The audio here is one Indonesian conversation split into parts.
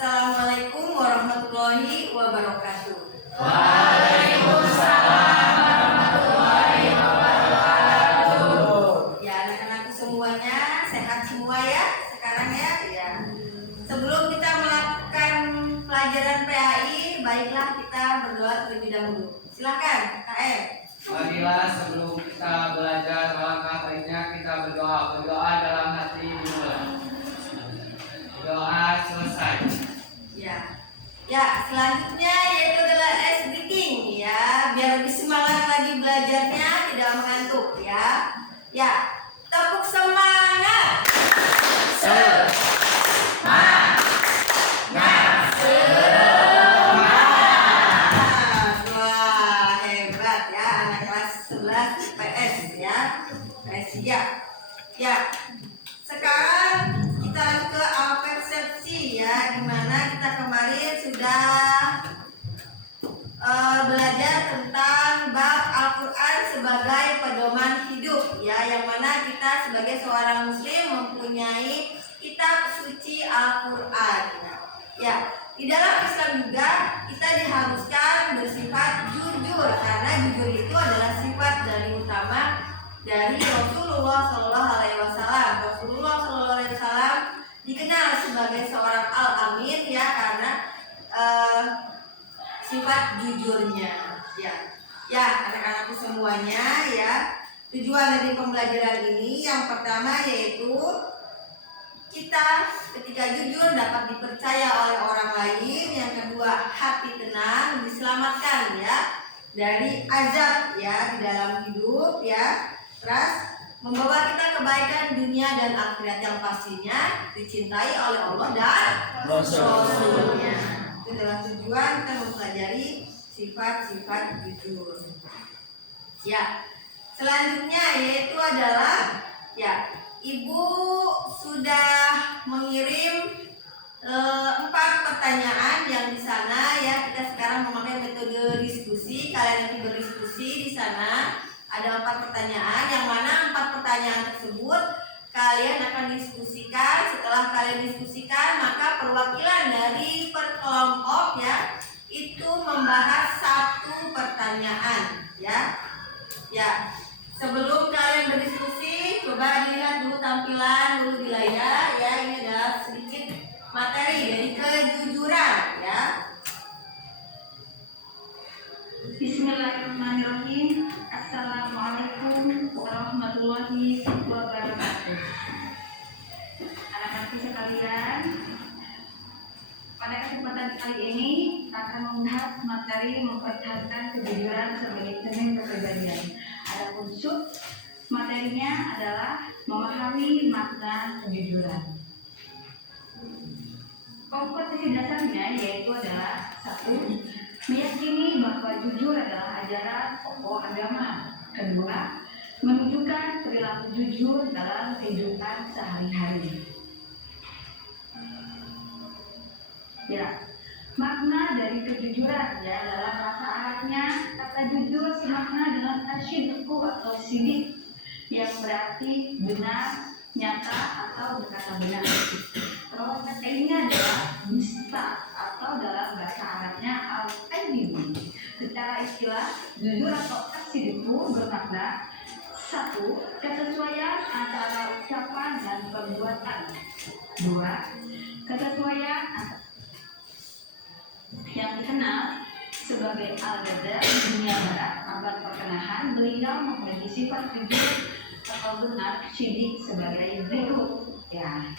Assalamualaikum warahmatullahi wabarakatuh. Waalaikumsalam warahmatullahi wabarakatuh. Ya, anak-anakku semuanya sehat semua ya sekarang ya. Ya. Sebelum kita melakukan pelajaran PAI, baiklah kita berdoa terlebih dahulu. Silakan, KM. Marilah sebelum kita belajar alangkah baiknya kita berdoa dalam hati dimulai. Doa selesai. Ya, selanjutnya yaitu adalah ice breathing ya, biar lebih semangat lagi belajarnya, tidak mengantuk ya. Ya, tepuk semangat. Wah, hebat ya anak kelas 11 IPS ya. Siap. Ya. Sekarang kita lanjut ke persepsi ya, dimana kita kemarin sudah belajar tentang bab Al-Quran sebagai pedoman hidup ya, yang mana kita sebagai seorang muslim mempunyai kitab suci Al-Quran ya. Di dalam Islam juga kita diharuskan bersifat jujur, karena jujur itu adalah sifat dari utama dari Rasulullah Shallallahu Alaihi Wasallam. Rasulullah Shallallahu Alaihi Wasallam dikenal sebagai seorang al-amin ya, karena sifat jujurnya ya anak-anakku semuanya ya. Tujuan dari pembelajaran ini yang pertama yaitu kita ketika jujur dapat dipercaya oleh orang lain. Yang kedua, hati tenang, diselamatkan ya dari azab ya di dalam hidup ya. Terus membawa kita kebaikan dunia dan akhirat yang pastinya dicintai oleh Allah dan Rasulnya. Itu adalah tujuan kita mempelajari sifat-sifat jujur. Ya, selanjutnya yaitu adalah ya, Ibu sudah mengirim 4 pertanyaan yang di sana ya. Kita sekarang memakai metode diskusi. Kalian nanti berdiskusi di sana. Ada 4 pertanyaan, yang mana 4 pertanyaan tersebut kalian akan diskusikan. Setelah kalian diskusikan, maka perwakilan dari per kelompok ya itu membahas 1 pertanyaan ya. Ya, sebelum kalian berdiskusi, coba dilihat dulu tampilan dulu di layar ya. Ini adalah sedikit materi dari kejujuran ya. Bismillahirrahmanirrahim. Assalamualaikum warahmatullahi wabarakatuh. Anak-anak sekalian, pada kesempatan kali ini akan membahas materi mempertahankan kejujuran sebagai cermin kepribadian. Adapun sub materinya adalah memahami makna kejujuran. Kompetensi dasarnya yaitu adalah 1. Meyakini bahwa jujur adalah ajaran pokok agama. 2. Menunjukkan perilaku jujur dalam kehidupan sehari-hari. Ya, makna dari kejujuran ya, dalam bahasa Arabnya kata jujur semakna dengan asyidqu atau sidik, yang berarti benar, nyata atau berkata benar. Terus kata ini adalah dusta atau dalam bahasa Arabnya al-kadhib. Secara istilah, jujur atau asyidqu bermakna 1. Kesesuaian antara ucapan dan perbuatan. 2. Kesesuaian yang dikenal sebagai Al-Ghazali di dunia barat abad pertengahan. Beliau membagi sifat jujur atau benar sidik sebagai berikut ya.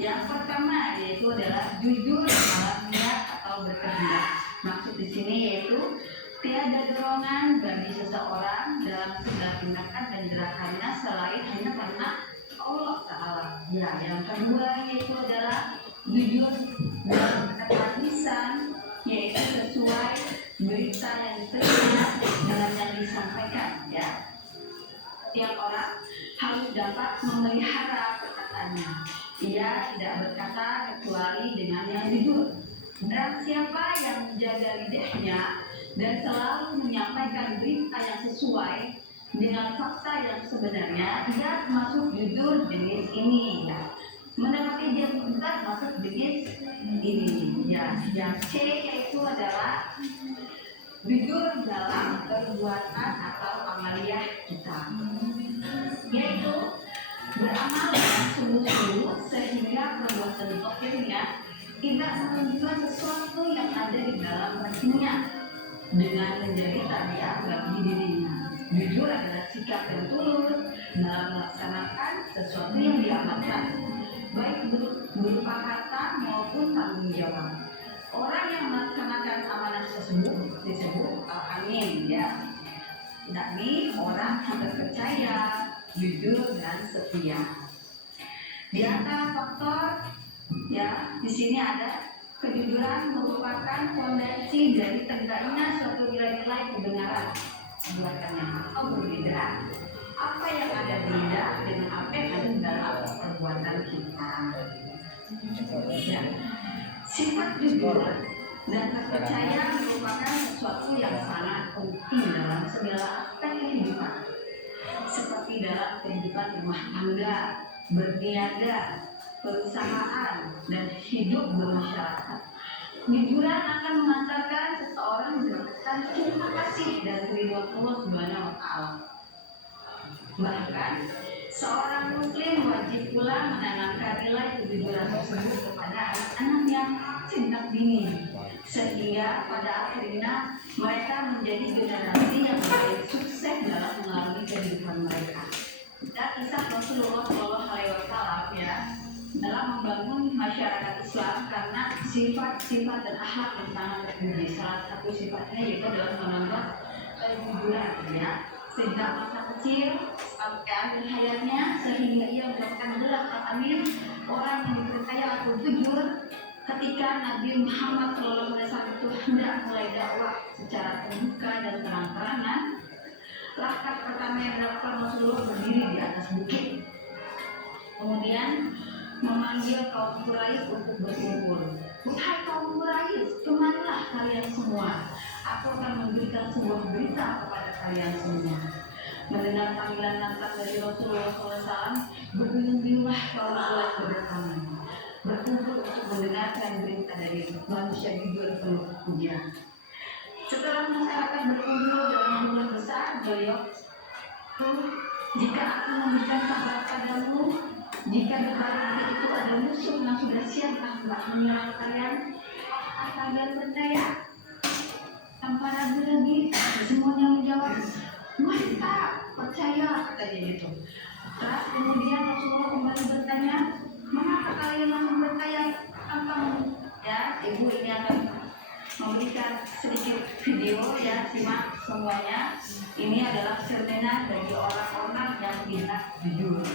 Yang pertama yaitu adalah jujur dalam niat atau berkehendak. Maksud di sini yaitu tiada dorongan bagi seseorang dalam segala tindakan dan gerakannya selain hanya karena Allah Ta'ala. Ya, yang kedua yaitu adalah jujur dalam kata lisan, yaitu sesuai berita yang diterima dengan yang disampaikan ya. Setiap orang harus dapat memelihara perkataannya. Ia tidak berkata kecuali dengan yang jujur. Dan siapa yang menjaga lidahnya dan selalu menyampaikan berita yang sesuai dengan fakta yang sebenarnya, ia termasuk jujur jenis ini ya. Mendapati dia bentar masuk jenis ini ya. Yang C yaitu adalah jujur dalam perbuatan atau amaliyah kita, yaitu beramal dengan sungguh-sungguh sehingga perbuatan zahirnya tidak menunjukkan sesuatu yang ada di dalam hatinya dengan menjadi tabiat bagi dirinya. Jujur adalah sikap yang tulus dalam melaksanakan sesuatu yang diamalkan, baik berupa kata maupun tanggung jawab. Orang yang melaksanakan amanah tersebut disebut al-amin ya. Yakni orang yang terpercaya, jujur dan setia. Di antara faktor ya di sini ada kejujuran merupakan fondasi dari tegaknya suatu nilai-nilai kebenaran perbuatannya atau berbeda. Apa yang ada beda dengan apa yang ada dalam perbuatan kita. Ya. Sifat jujur dan terpercaya merupakan sesuatu yang sangat penting dalam segala aspek kehidupan, seperti dalam kehidupan rumah tangga, berniaga, perusahaan, dan hidup bermasyarakat. Jujuran akan mengantarkan seseorang mendapatkan cinta kasih dan ridho Allah Subhanahu wa Ta'ala. Bahkan seorang muslim wajib pula menanamkan nilai kejujuran tersebut kepada anak-anaknya sejak dini, sehingga pada akhirnya mereka menjadi generasi yang paling sukses dalam mengalami kehidupan mereka. Dan kisah Rasulullah SAW ya dalam membangun masyarakat Islam karena sifat-sifat dan akhlak yang sangat terpuji. Salah satu sifatnya yaitu adalah menambah kejujuran ya. Sejak masa kecil sampai akhir hayatnya sehingga ia mendapatkan gelar al-amin, orang yang dipercaya atau jujur. Ketika Nabi Muhammad SAW itu hendak mulai dakwah secara terbuka dan terang-terangan, langkah pertama yang dilakukan Rasulullah berdiri di atas bukit, kemudian memanggil kaum Quraisy untuk berkumpul. Wahai kaum Quraisy, kemarilah kalian semua. Aku akan memberikan sebuah berita kepada kalian semua. Mendengar panggilan lantang dari Rasulullah SAW, berbuyung-buyunglah kaum Quraisy berdatangan, berkumpul untuk mendengarkan berita dari manusia jujur penuh pujian. Setelah masyarakat berkumpul dalam jumlah besar, beliau, jika aku memberikan kabar padamu, jika di balik itu ada musuh yang sudah siap hendak menyerang kalian, apakah kalian percaya? Tanpa ragu lagi, semuanya menjawab, mantap, percaya, katanya gitu. Terus kemudian Rasulullah kembali bertanya, mengapa kalian langsung percaya tanpa ya? Ibu ini akan memberikan sedikit video ya, simak semuanya. Ini adalah cerminan bagi orang-orang yang tidak jujur.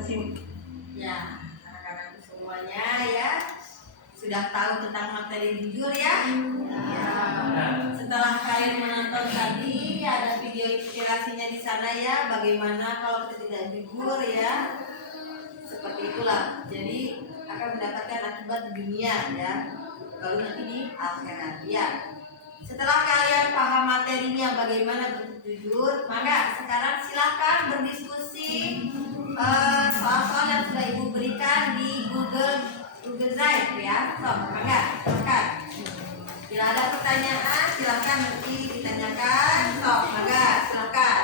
kasih. Ya, anak-anak semuanya ya sudah tahu tentang materi jujur ya. Ya. Setelah kalian menonton tadi ada video inspirasinya di sana ya, bagaimana kalau kita tidak jujur ya. Seperti itulah. Jadi akan mendapatkan akibat di dunia ya, baru nanti di akhirat ya. Setelah kalian paham materinya bagaimana bentuk jujur, maka sekarang silahkan berdiskusi soal-soal yang sudah ibu berikan di Google Drive ya. So, maka silakan. Bila ada pertanyaan silahkan nanti ditanyakan. So, maka silakan.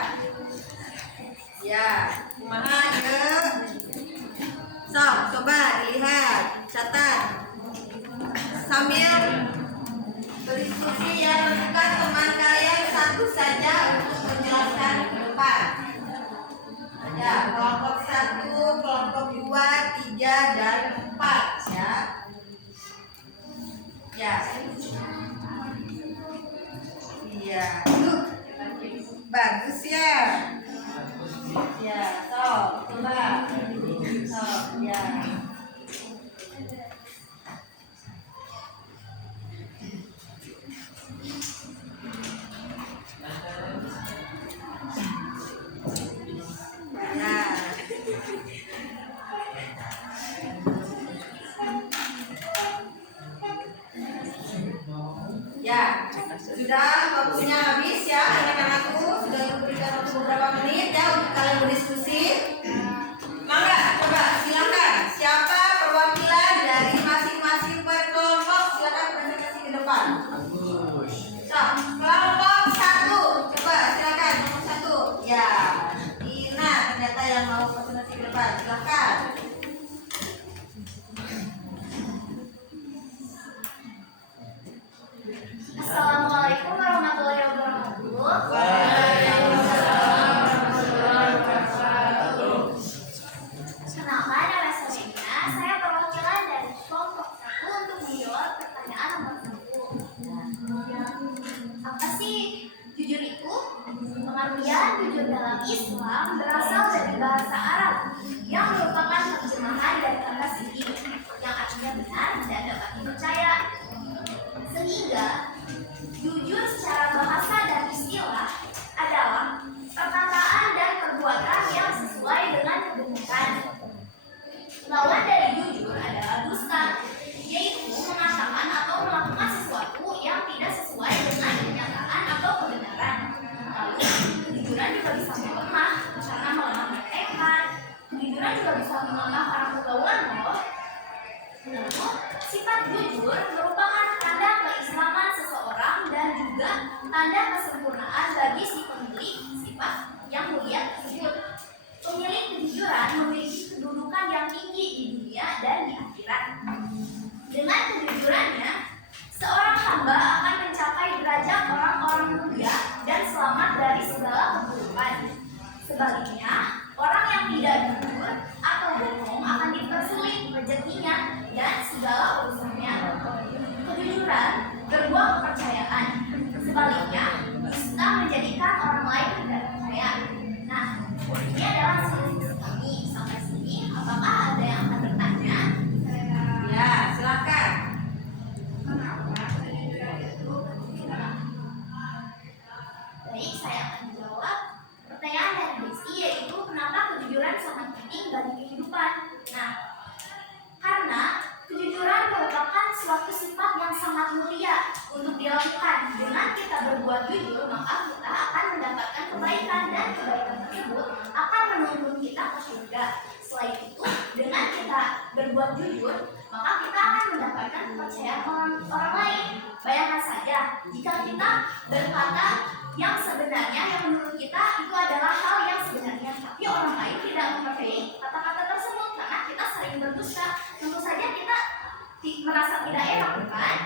Ya, kumaha ya. So, coba lihat, catat sambil berdiskusi ya, tentukan teman kalian satu saja untuk menjelaskan ke depan. Ya, kelompok 1, kelompok 2, 3, dan 4 ya. Ya. Iya, yuk. Bagus ya. Ya, so, coba. So, ya. Ya, sudah waktunya habis ya anak-anakku, sudah diberikan waktu beberapa menit ya untuk kalian berdiskusi. Mangga, coba silakan. Siapa perwakilan dari masing-masing kelompok? Silakan presentasi ke depan. So, kelompok 1, coba silakan kelompok 1. Ya, Ina ternyata yang mau presentasi ke depan. Silakan. Assalamualaikum warahmatullahi wabarakatuh. Kenalkan, nama saya Nina. Saya perwakilan dari kelompok 1 untuk menjawab pertanyaan nomor 1. Apa sih jujur itu? Pengertian jujur dalam Islam berasal dari bahasa Arab yang merupakan terjemahan dari kata siddiq yang artinya benar dan dapat dipercaya. Sehingga jujur secara bahasa dan istilah adalah perkataan dan perbuatan yang sesuai dengan kebenaran. Lawan dari jujur adalah dusta, yaitu mengatakan atau melakukan sesuatu yang tidak sesuai dengan kenyataan atau kebenaran. Lalu, kejujuran juga bisa melemah karena melemahkan tekad. Kejujuran juga bisa melemah karena kegaulan loh. Namun, sifat jujur merupakan tanda keislaman seseorang dan juga tanda kesempurnaan bagi si pemilik sifat yang mulia tersebut. Pemilik kejujuran memiliki kedudukan yang tinggi di dunia dan di akhirat. Dengan kejujurannya, seorang hamba akan mencapai derajat orang-orang mulia dan selamat dari segala keburukan. Sebaliknya, orang yang tidak jujur atau bohong akan dipersulit rezekinya dan segala urusannya. Kejujuran berbuah kepercayaan. Sebaliknya, dusta menjadikan orang lain tidak percaya. Nah, ini adalah solusi kami sampai sini. Apakah ada yang akan bertanya? Ya, silakan. Baik, saya akan menjawab pertanyaan dari Desi, yaitu kenapa kejujuran sangat penting bagi kehidupan. Nah, karena kejujuran merupakan suatu sifat yang sangat mulia untuk dilakukan. Dengan kita berbuat jujur, maka kita akan mendapatkan kebaikan dan kebaikan tersebut akan menuntun kita ke surga. Selain itu, dengan kita berbuat jujur, maka kita akan mendapatkan kepercayaan orang lain. Bayangkan saja, jika kita berkata yang sebenarnya yang menurut kita itu adalah hal yang sebenarnya, tapi orang lain tidak mempercayai kata-kata tersebut karena kita sering berdusta, tentu saja kita merasa tidak enak, bukan?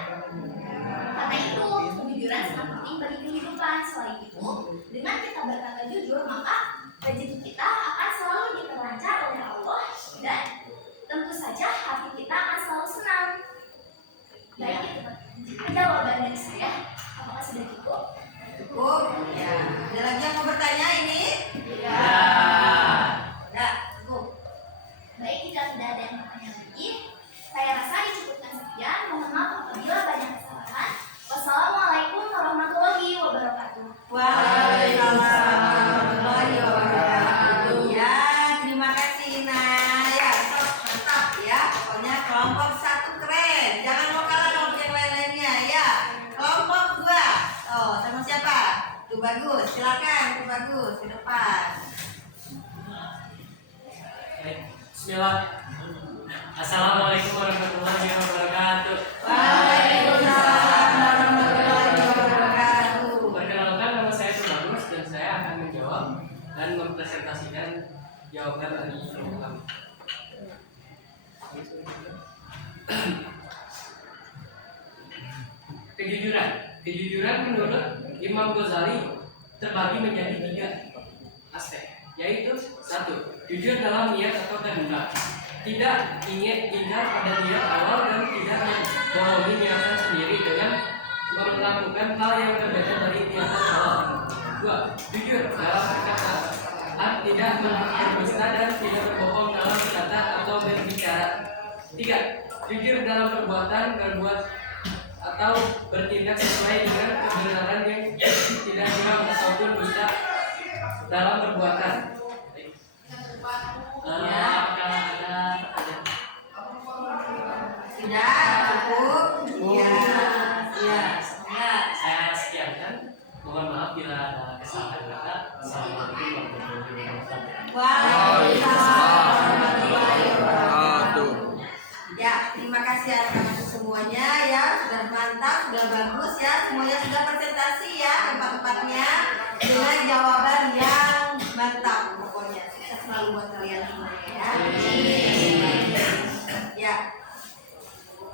Karena itu kejujuran sangat penting bagi kehidupan. Selain itu, dengan kita berkata jujur, maka rezeki kita akan selalu diperlancar oleh Allah dan tentu saja hati kita akan selalu senang. Baik, itu jawaban dari saya. Apakah sudah cukup? Cukup. Ya. Ada lagi yang mau bertanya ini? Ya. Ya, cukup. Bismillah. Assalamualaikum warahmatullahi wabarakatuh. Waalaikumsalam warahmatullahi wabarakatuh. Perkenalkan, nama saya Tubagus dan saya akan menjawab dan mempresentasikan jawaban dari program. Kejujuran menurut Imam Ghazali terbagi menjadi 3 aspek, yaitu 1. Jujur dalam niat atau kehendak, tidak ingat pada niat awal dan tidak membohongi niatan sendiri dengan melakukan hal yang berbeda dari niatan awal. 2. Jujur dalam perkataan, tidak berdusta dan tidak berbohong dalam berkata atau berbicara. 3. Jujur dalam perbuatan, berbuat atau bertindak sesuai dengan kebenaran yang tidak curang ataupun dusta dalam perbuatan. Lalu apakah ada Tidak cukup. Ya. saya sekiankan. Mohon maaf bila ada kesalahan kata. Assalamualaikum warahmatullahi wabarakatuh. Waalaikumsalam warahmatullahi wabarakatuh. Ya, terima kasih anak-anak semuanya ya, sudah mantap, sudah bagus ya, semuanya sudah presentasi ya tempat-tempatnya dengan jawaban yang mantap pokoknya. Sukses selalu buat kalian semuanya ya. Ya.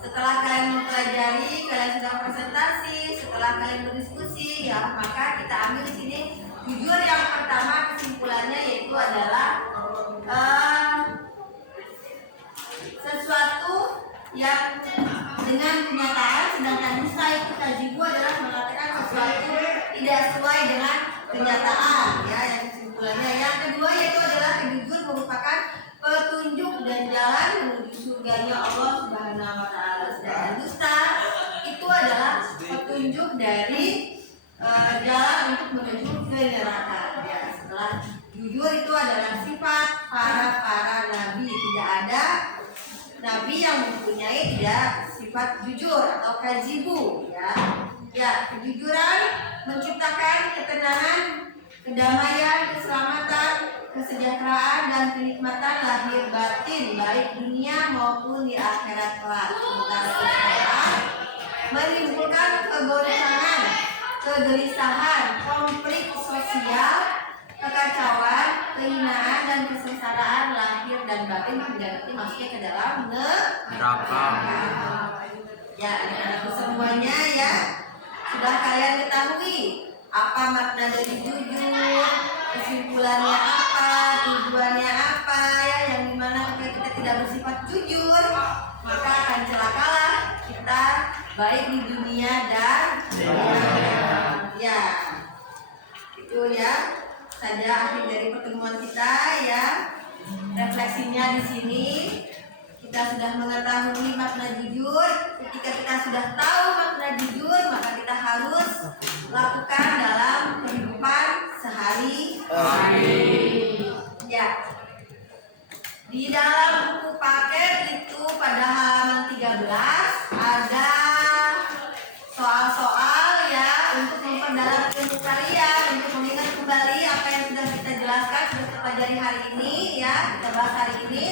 Setelah kalian mempelajari, kalian sudah presentasi, setelah kalian berdiskusi ya, maka kita ambil di sini jujur yang pertama kesimpulannya yaitu adalah sesuatu yang dengan kenyataan, sedangkan dusta itu kajibu adalah mengatakan sesuatu tidak sesuai dengan kenyataan ya, yang kesimpulannya. Yang kedua yaitu adalah jujur merupakan petunjuk dan jalan menuju surganya Allah Subhanahu wa taala. Sedangkan dusta itu adalah petunjuk dari jalan untuk menuju ke neraka ya. Setelah jujur itu adalah sifat para nabi, tidak ada nabi yang mempunyai tidak sifat jujur atau kajibu ya. Ya, kejujuran menciptakan ketenangan, kedamaian, keselamatan, kesejahteraan dan kenikmatan lahir batin baik dunia maupun di akhirat kelak. Sementara dusta menimbulkan kegoncangan, kegelisahan, konflik sosial, kekacauan, kehinaan dan kesengsaraan lahir dan batin hingga nanti masuknya ke dalam neraka. Ya, anak-anakku semuanya ya, sudah kalian ketahui apa makna dari jujur, kesimpulannya apa, tujuannya apa ya, yang dimana kita tidak bersifat jujur maka akan celakalah kita baik di dunia dan di akhirat. Ya, itu ya saja akhir dari pertemuan kita ya. Refleksinya di sini kita sudah mengetahui makna jujur. Ketika kita sudah tahu makna jujur, maka kita harus lakukan dalam kehidupan sehari-hari. Ya. Di dalam buku paket itu pada halaman 13 ada soal-soal ya untuk memperdalam ilmu kalian, untuk mengingat kembali apa yang sudah kita jelaskan, sudah kita pelajari hari ini ya, kita bahas hari ini.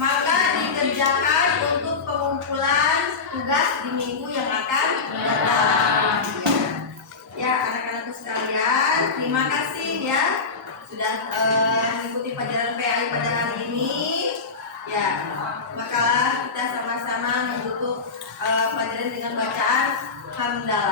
Maka dikerjakan untuk pengumpulan tugas di minggu yang akan datang. Ya, anak-anakku sekalian, terima kasih ya sudah mengikuti pelajaran PAI pada hari ini. Ya, maka kita sama-sama menutup pelajaran dengan bacaan hamdalah.